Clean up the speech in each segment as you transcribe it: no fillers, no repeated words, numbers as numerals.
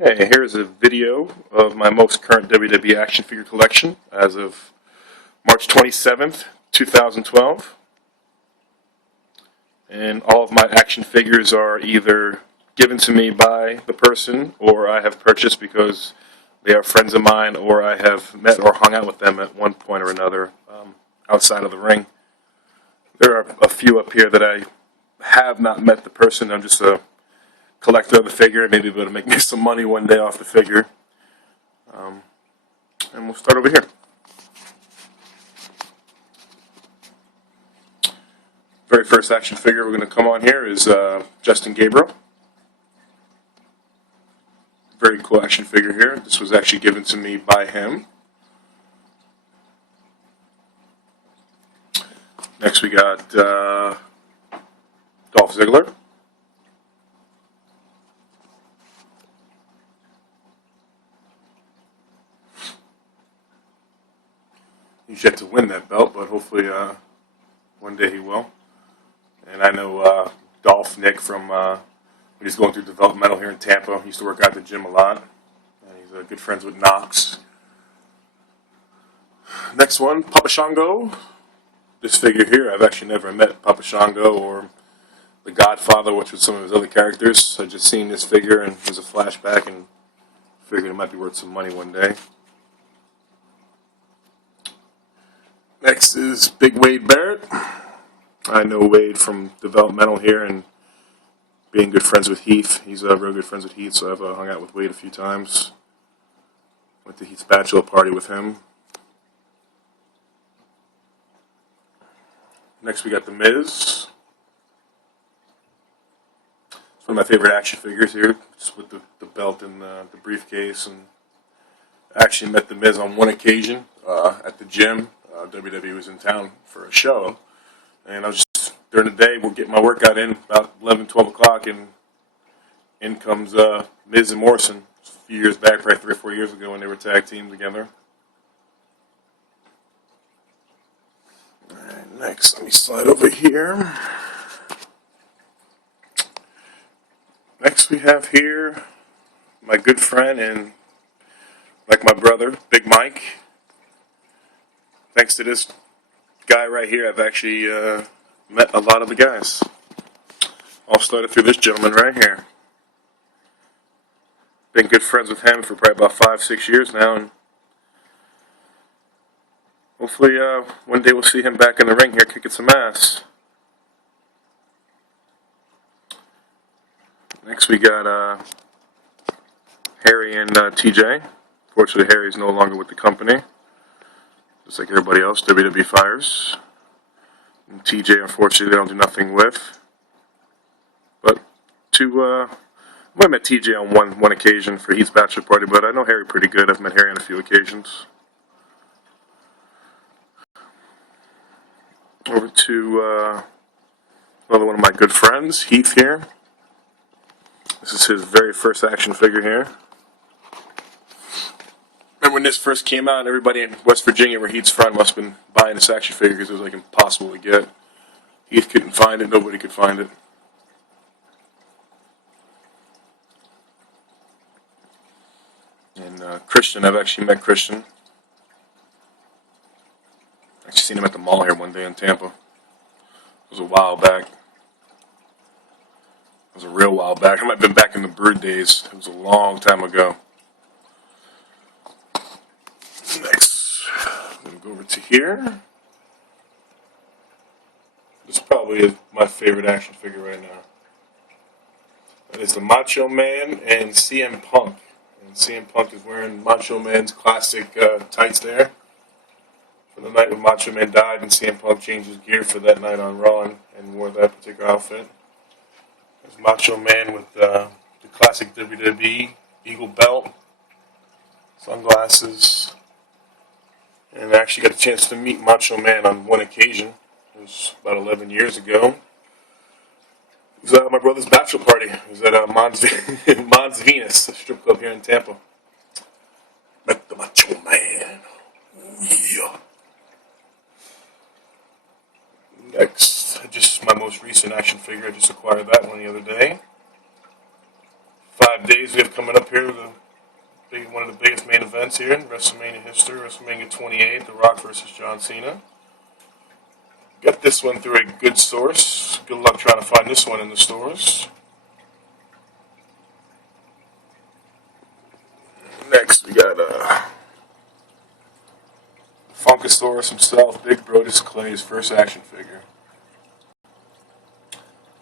Okay, here's a video of my most current WWE action figure collection as of March 27th, 2012. And all of my action figures are either given to me by the person or I have purchased because they are friends of mine or I have met or hung out with them at one point or another outside of the ring. There are a few up here that I have not met the person. I'm just a collector of the figure, maybe able to make me some money one day off the figure. And we'll start over here. Very first action figure we're going to come on here is Justin Gabriel. Very cool action figure here. This was actually given to me by him. Next we got Dolph Ziggler. He's yet to win that belt, but hopefully one day he will. And I know Dolph Nick from when he's going through developmental here in Tampa. He used to work out at the gym a lot. And he's good friends with Knox. Next one, Papa Shango. This figure here, I've actually never met Papa Shango or the Godfather, which was some of his other characters. I just seen this figure and it was a flashback and figured it might be worth some money one day. Next is Big Wade Barrett. I know Wade from developmental here and being good friends with Heath. He's real good friends with Heath, so I've hung out with Wade a few times. Went to Heath's bachelor party with him. Next we got The Miz. It's one of my favorite action figures here, just with the belt and the briefcase. And I actually met The Miz on one occasion at the gym. WWE was in town for a show, and I was just, during the day, we're getting my workout in, about 11, 12 o'clock, and in comes Miz and Morrison. A few years back, probably 3 or 4 years ago, when they were tag team together. Alright, next, let me slide over here. Next we have here my good friend and like my brother, Big Mike. Thanks to this guy right here, I've actually met a lot of the guys. All started through this gentleman right here. Been good friends with him for probably about 5, 6 years now, and hopefully one day we'll see him back in the ring here kicking some ass. Next we got Harry and TJ. Fortunately, Harry's no longer with the company. Just like everybody else, WWE fires. And TJ, unfortunately, they don't do nothing with. But I met TJ on one occasion for Heath's bachelor party, but I know Harry pretty good. I've met Harry on a few occasions. Over to another one of my good friends, Heath here. This is his very first action figure here. Remember when this first came out, everybody in West Virginia, where Heath's from, must have been buying this action figure because it was like impossible to get. Heath couldn't find it, nobody could find it. And Christian, I've actually met Christian. Actually seen him at the mall here one day in Tampa. It was a while back. It was a real while back. I might have been back in the Brood days. It was a long time ago. Next, I'm going to go over to here. This probably is my favorite action figure right now. That is the Macho Man and CM Punk. And CM Punk is wearing Macho Man's classic tights there. For the night when Macho Man died and CM Punk changed his gear for that night on Raw and wore that particular outfit. There's Macho Man with the classic WWE Eagle belt, sunglasses. And I actually got a chance to meet Macho Man on one occasion. It was about 11 years ago. It was at my brother's bachelor party. It was at Mons Venus, a strip club here in Tampa. Met the Macho Man. Ooh, yeah. Next, just my most recent action figure. I just acquired that one the other day. 5 days we have coming up here. One of the biggest main events here in WrestleMania history, WrestleMania 28, The Rock versus John Cena. Got this one through a good source. Good luck trying to find this one in the stores. Next, we got Funkasaurus himself, Big Brodus Clay's first action figure.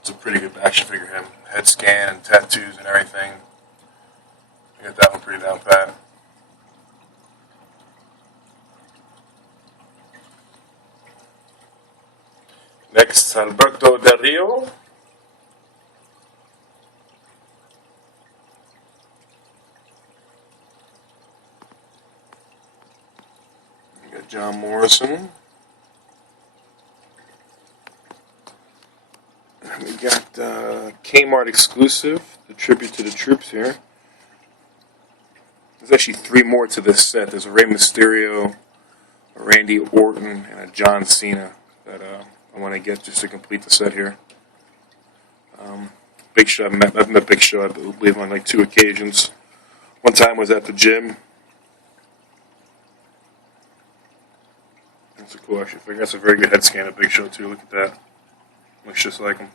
It's a pretty good action figure, him. Head scan and tattoos and everything. I got that one pretty down pat. Next, Alberto Del Rio. We got John Morrison. We got Kmart exclusive, the tribute to the troops here. There's actually 3 more to this set. There's a Rey Mysterio, a Randy Orton, and a John Cena that I want to get just to complete the set here. Big Show, I've met Big Show, I believe, on like 2 occasions. One time was at the gym. That's a cool action figure. That's a very good head scan of Big Show too. Look at that. Looks just like him.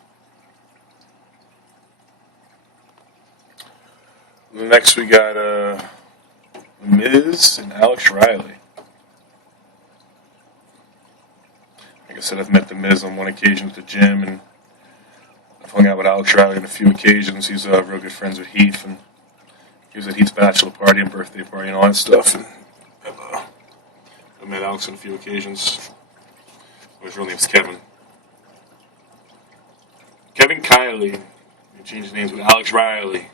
Next we got Miz and Alex Riley. Like I said, I've met the Miz on 1 occasion at the gym, and I've hung out with Alex Riley on a few occasions. He's real good friends with Heath, and he was at Heath's bachelor party and birthday party and all that stuff. And I've met Alex on a few occasions. His real name's Kevin. Kevin Kiley. He changed his names with Alex Riley.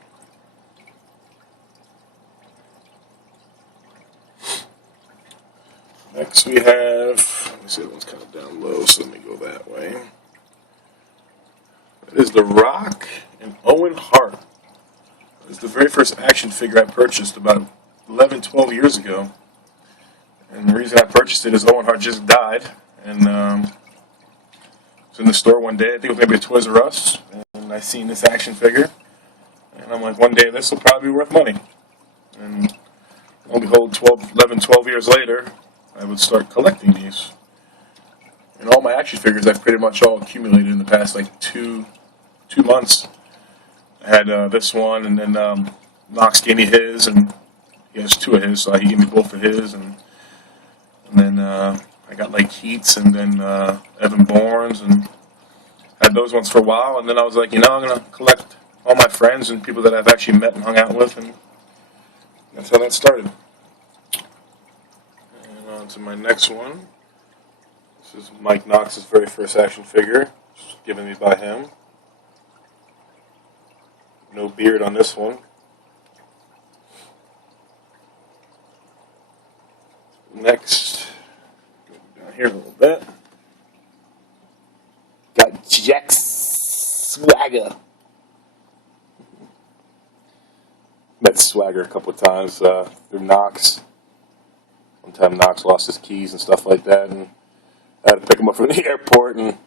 Next we have, let me see, that one's kind of down low, so let me go that way. That is The Rock and Owen Hart. It's the very first action figure I purchased about 11, 12 years ago. And the reason I purchased it is Owen Hart just died. And was in the store one day, I think it was maybe a Toys R Us, and I seen this action figure. And I'm like, one day this will probably be worth money. And lo and behold, 11, 12 years later, I would start collecting these. And all my action figures I've pretty much all accumulated in the past like two months. I had this one, and then Knox gave me his, and he has 2 of his, so he gave me both of his, and then I got like Heats, and then Evan Bourne's, and had those ones for a while, and then I was like, I'm going to collect all my friends and people that I've actually met and hung out with, and that's how that started. And on to my next one. This is Mike Knox's very first action figure, given me by him. No beard on this one. Next, go down here a little bit. Got Jack Swagger. Met Swagger a couple of times through Knox. One time Knox lost his keys and stuff like that, and I had to pick him up from the airport, and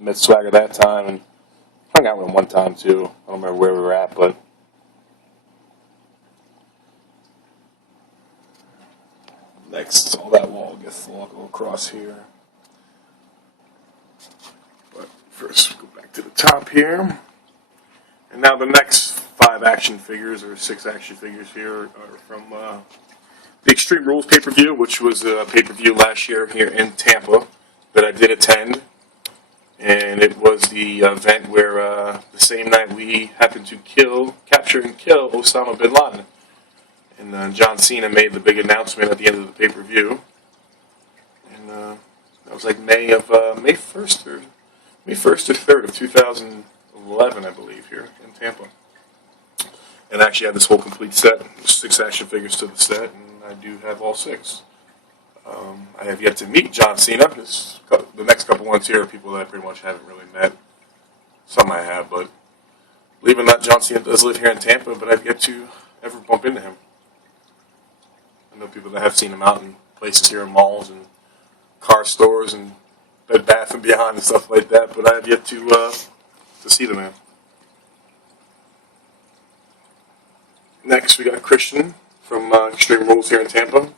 met Swagger that time, and hung out with him one time too. I don't remember where we were at, but next, all that wall gets a go across here. But first, go back to the top here. And now the next 5 action figures, or 6 action figures here, are from the Extreme Rules pay-per-view, which was a pay-per-view last year here in Tampa that I did attend. And it was the event where the same night we happened to capture and kill Osama bin Laden. And John Cena made the big announcement at the end of the pay-per-view. And that was like May 1st or 3rd of 2011, I believe, here in Tampa. And I actually had this whole complete set, 6 action figures to the set, and I do have all 6. I have yet to meet John Cena. The next couple ones here are people that I pretty much haven't really met. Some I have, but believe it or not, John Cena does live here in Tampa, but I've yet to ever bump into him. I know people that have seen him out in places here in malls and car stores and Bed Bath and Beyond and stuff like that, but I have yet to see the man. Next, we got Christian from Extreme Rules here in Tampa.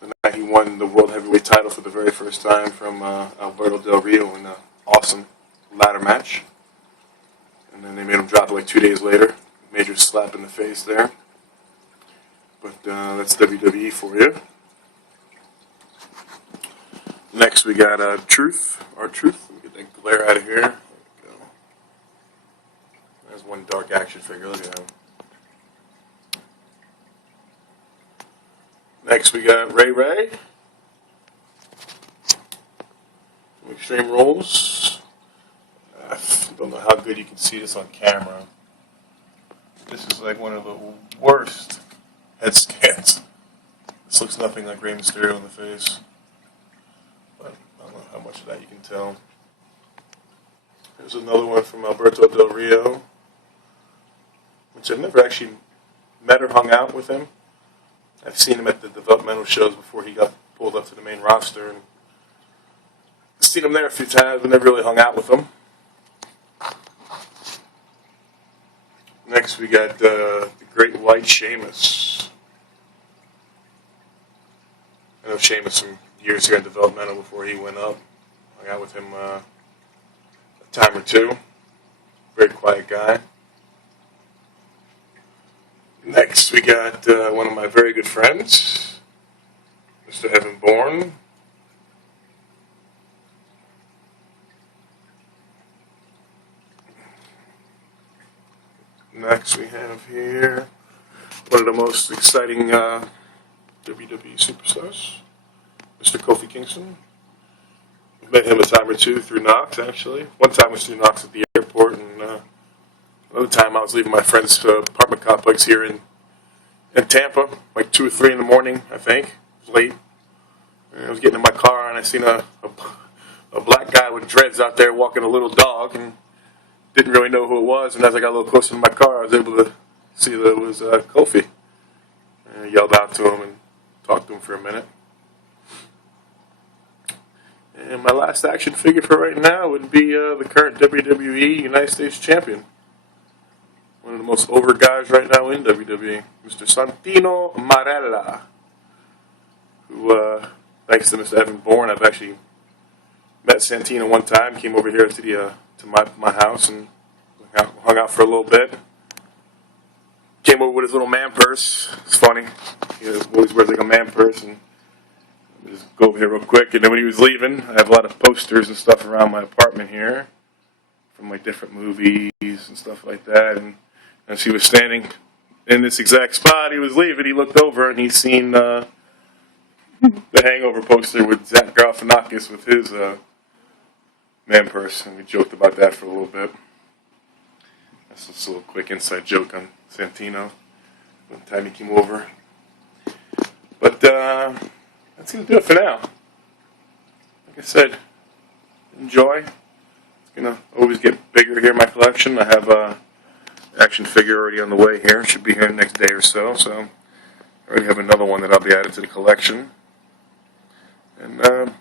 The night he won the World Heavyweight title for the very first time from Alberto Del Rio in an awesome ladder match. And then they made him drop it like 2 days later. Major slap in the face there. But that's WWE for you. Next, we got Truth. R-Truth. Let me get that glare out of here. There we go. There's one dark action figure. Look at him. Next, we got Ray from Extreme Rules. I don't know how good you can see this on camera. This is like one of the worst head scans. This looks nothing like Rey Mysterio in the face. But I don't know how much of that you can tell. Here's another one from Alberto Del Rio, which I've never actually met or hung out with him. I've seen him at the developmental shows before he got pulled up to the main roster, and seen him there a few times, but never really hung out with him. Next, we got the Great White Sheamus. I know Sheamus from years here in developmental before he went up. Hung out with him a time or two. Very quiet guy. Next, we got one of my very good friends, Mr. Evan Bourne. Next, we have here one of the most exciting WWE superstars, Mr. Kofi Kingston. I've met him a time or two through Knox, actually. One time was through Knox at the airport, and another time I was leaving my friend's apartment complex here in Tampa, like 2 or 3 in the morning, I think. It was late. And I was getting in my car, and I seen a black guy with dreads out there walking a little dog, and didn't really know who it was. And as I got a little closer to my car, I was able to see that it was Kofi. And I yelled out to him and talked to him for a minute. And my last action figure for right now would be the current WWE United States Champion. One of the most over guys right now in WWE, Mr. Santino Marella, who, thanks to Mr. Evan Bourne, I've actually met Santino one time. Came over here to my house and hung out for a little bit. Came over with his little man purse. It's funny. He always wears like a man purse. And just go over here real quick. And then when he was leaving, I have a lot of posters and stuff around my apartment here from like different movies and stuff like that. And as he was standing in this exact spot, he was leaving. He looked over and he seen the Hangover poster with Zach Galifianakis with his man purse, and we joked about that for a little bit. That's just a little quick inside joke on Santino one time he came over. But that's going to do it for now. Like I said, enjoy. It's going to always get bigger here in my collection. I have a action figure already on the way here. Should be here next day or so. So I already have another one that I'll be adding to the collection. And it'll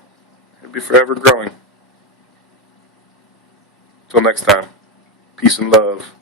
be forever growing. Till next time, peace and love.